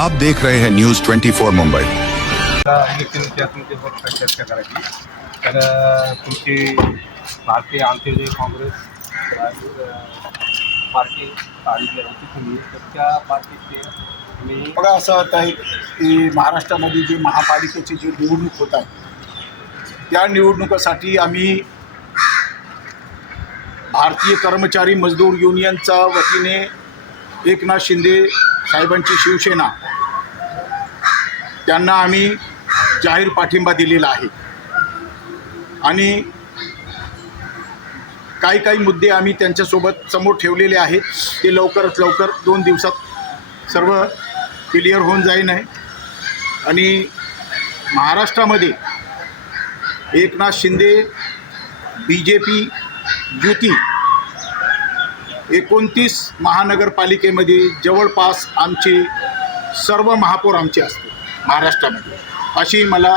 आप देख रहे हैं न्यूज 24 मुंबई। इलेक्शन इतिहासावर चर्चा करायची तर तुमची भारतीय अंत्योदय काँग्रेस पार्टी काढली होती तुम्ही, तर त्या पार्टीचे तुम्ही बघा असं होत आहे की महाराष्ट्रामध्ये जे महापालिकेची जी निवडणूक होत आहे त्या निवडणुकीसाठी आम्ही भारतीय कर्मचारी मजदूर युनियनच्या वतीने एकनाथ शिंदे साहेबांची शिवसेना त्यांना आम्ही जाहीर पाठिंबा दिलेला आहे आणि काही मुद्दे आम्ही त्यांच्यासोबत समोर ठेवलेले आहेत। ते लवकरात लवकर 2 दिवसात सर्व क्लिअर होऊन जाईन आहे आणि महाराष्ट्रामध्ये एकनाथ शिंदे BJP युती 29 महानगरपालिकेमध्ये जवळपास आमचे सर्व महापौर आमचे असते महाराष्ट्रामध्ये, अशी मला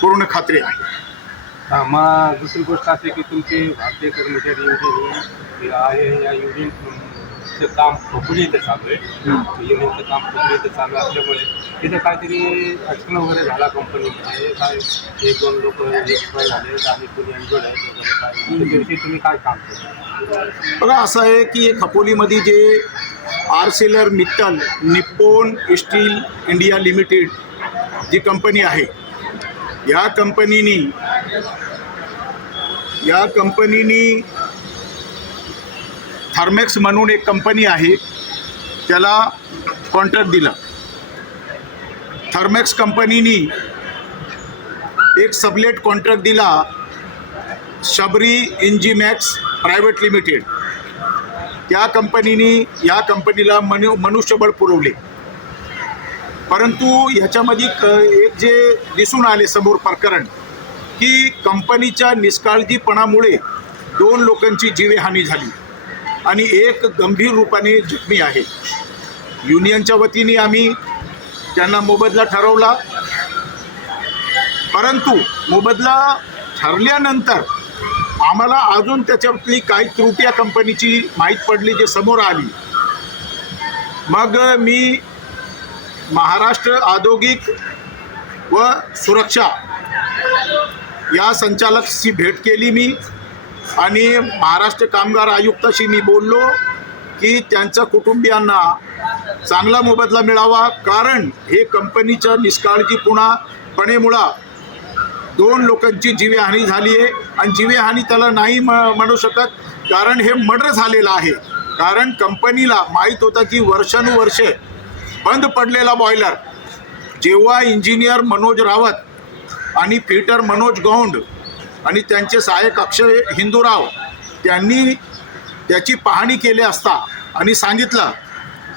पूर्ण खात्री आहे। मग दुसरी गोष्ट असे की तुमचे भारतीय कर्मचारी युनियन आहे, या युनियनचं काम खोकली इथं चालू आहे, युनियनचं काम खोकली इथं चालू असल्यामुळे तिथं काहीतरी ॲक्शन वगैरे झाला कंपनीमध्ये, काय 1-2 लोक एक्सपायर झाले आणि कोणी एन्जॉर्ड आहेत वगैरे, त्याच्याविषयी तुम्ही काय काम करता? बघा असं आहे की खपोलीमध्ये जे Arcelor Mittal Nippon Steel India limited जी कंपनी आहे, या कंपनीनी थर्मॅक्स म्हणून एक कंपनी आहे त्याला कॉन्ट्रॅक्ट दिला। थर्मॅक्स कंपनीनी एक सबलेट कॉन्ट्रॅक्ट दिला शबरी इंजीमॅक्स प्रायव्हेट लिमिटेड, त्या कंपनीने या कंपनीला मनुष्यबळ पुरवले, परंतु ह्याच्यामध्ये एक जे दिसून आले समोर प्रकरण की कंपनीच्या निष्काळजीपणामुळे 2 लोकांची जीवहानी झाली आणि एक गंभीर रूपाने जखमी आहे। युनियनच्या वतीने आम्ही त्यांना मोबदला ठरवला, परंतु मोबदला ठरल्यानंतर आम्हाला अजून त्याच्यातली काही त्रुटी या कंपनीची माहीत पडली, जे समोर आली। मग मी महाराष्ट्र औद्योगिक व सुरक्षा या संचालकाशी भेट केली मी आणि महाराष्ट्र कामगार आयुक्ताशी मी बोललो की त्यांच्या कुटुंबियांना चांगला मोबदला मिळावा, कारण हे कंपनीच्या निष्काळजीपणामुळं 2 लोकांची जीवहानी झाली आहे आणि जीवहानी त्याला नाही म्हणू शकत, कारण हे मर्डर झालेलं आहे। कारण कंपनीला माहीत होतं की वर्षानुवर्षे बंद पडलेला बॉयलर, जेव्हा इंजिनियर मनोज रावत आणि फिटर मनोज गौंड आणि त्यांचे सहाय्यक अक्षय हिंदूराव त्यांनी त्याची पाहणी केली असता आणि सांगितलं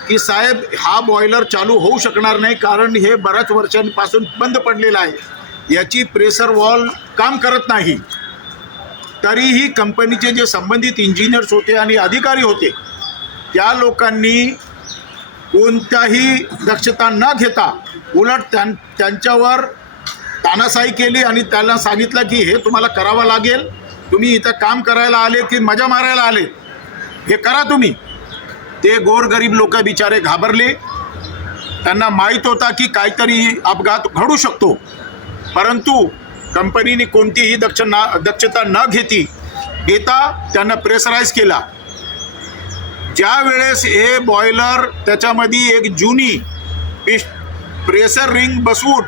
की साहेब हा बॉयलर चालू होऊ शकणार नाही, कारण हे बऱ्याच वर्षांपासून बंद पडलेलं आहे, याची प्रेशर वॉल्व काम करत नाही। तरीही कंपनीचे जे संबंधित इंजिनियर्स होते आणि अधिकारी होते त्या लोकांनी कोणत्याही दक्षता न घेता उलट त्यांच्यावर तानाशाही केली आणि त्यांना सांगितलं की हे तुम्हाला करावं लागेल, तुम्ही इथं काम करायला आले की मजा मारायला आले, हे करा तुम्ही। ते गोरगरीब लोक बिचारे घाबरले, त्यांना माहीत होता की काहीतरी अपघात घडू शकतो, परंतु कंपनीने कोणतीही दक्षता न घेता त्यांना प्रेशराईज केला। ज्या वेळेस हे बॉयलर त्याच्यामध्ये एक जुनी प्रेशर रिंग बसवून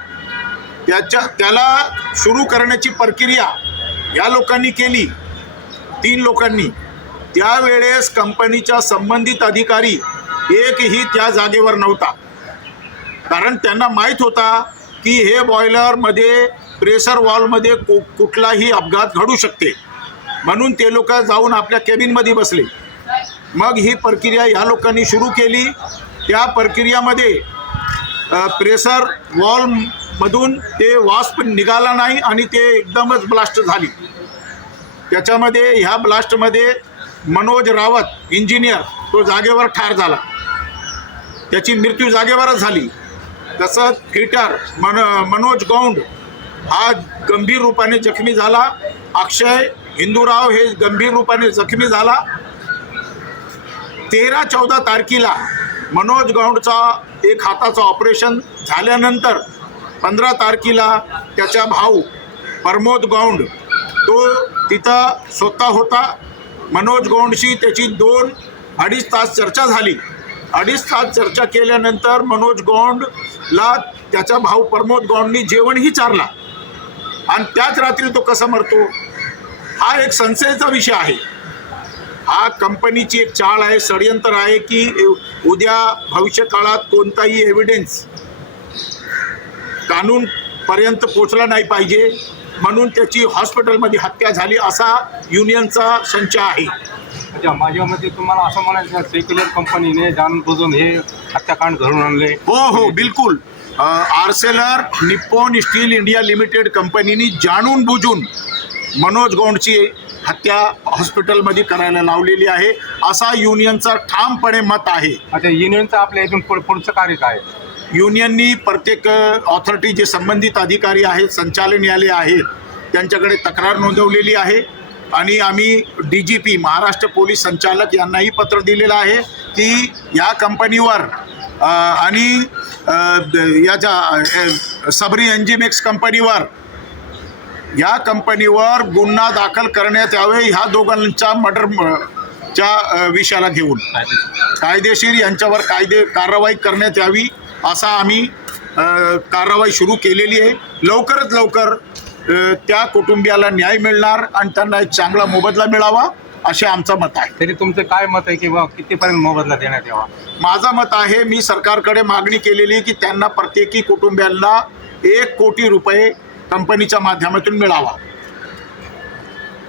त्याला सुरू करण्याची प्रक्रिया या लोकांनी केली, 3 लोकांनी, त्यावेळेस कंपनीचा संबंधित अधिकारी एकही त्या जागेवर नव्हता, कारण त्यांना माहीत होता की हे बॉयलरमध्ये प्रेशर वॉल्वमध्ये कुठलाही अपघात घडू शकते, म्हणून ते लोक जाऊन आपल्या केबिनमध्ये बसले। मग ही प्रक्रिया ह्या लोकांनी सुरू केली, त्या प्रक्रियामध्ये प्रेशर वॉल्वमधून ते वास्प निघाला नाही आणि ते एकदमच ब्लास्ट झाली। त्याच्यामध्ये ह्या ब्लास्टमध्ये मनोज रावत इंजिनियर तो जागेवर ठार झाला, त्याची मृत्यू जागेवरच झाली। तसंच फिटर मनोज गौंड हा गंभीर रूपाने जखमी झाला, अक्षय हिंदूराव हे गंभीर रूपाने जखमी झाला। 13-14 तारखेला मनोज गौंडचा एक हाताचं ऑपरेशन झाल्यानंतर 15 तारखेला त्याचा भाऊ प्रमोद गौंड तो तिथं स्वतः होता. मनोज गौंडशी त्याची 2-2.5 तास चर्चा झाली. 2.5 तास चर्चा केल्यानंतर मनोज गौंडला त्याचा भाऊ प्रमोद गौंडनी जेवणही चारला आणि त्याच रात्री तो कसा मरतो हा एक संशयाचा विषय आहे. हा कंपनीची एक चाळ आहे, षडयंत्र आहे की उद्या भविष्य काळात कोणताही एव्हिडन्स कानूनपर्यंत पोचला नाही पाहिजे म्हणून त्याची हॉस्पिटलमध्ये हत्या झाली असा युनियनचा संशय आहे. अच्छा, माझ्या मते तुम्हाला असं म्हणायचं सेक्युलर कंपनीने जाणून बुजून हे हत्याकांड घडून आणले. हो बिलकुल. Arcelor Nippon Steel India limited कंपनीने जाणून बुजून मनोज गौंडची हत्या हॉस्पिटलमध्ये करायला लावलेली आहे असा युनियनचा ठामपणे मत आहे. अच्छा, युनियनचं आपल्या इथून पुढचं कार्य काय? युनियननी प्रत्येक ऑथॉरिटी जे संबंधित अधिकारी आहेत, संचालनालय आहेत, त्यांच्याकडे तक्रार नोंदवलेली आहे आणि आम्ही DGP महाराष्ट्र पोलीस संचालक यांनाही पत्र दिलेलं आहे की या कंपनीवर आणि याच्या सबरी एन्जिमेक्स कंपनीवर या कंपनीवर गुन्हा दाखल करण्यात यावे. ह्या दोघांच्या मर्डरच्या विषयाला घेऊन कायदेशीर यांच्यावर कारवाई करण्यात यावी असा आम्ही कारवाई सुरू केलेली आहे. लवकरात लवकर त्या कुटुंबियाला न्याय मिळणार आणि त्यांना एक चांगला मोबदला मिळावा असे आमचं मत आहे. तरी तुमचं काय मत आहे की बा कितीपर्यंत मोबदला देण्यात यावा? माझं मत आहे, मी सरकारकडे मागणी केलेली की त्यांना प्रत्येकी कुटुंबियांना 1 कोटी रुपये कंपनीच्या माध्यमातून मिळावा.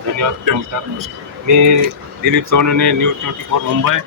धन्यवाद. मी दिलीप सोनवणे, न्यूज 24 मुंबई.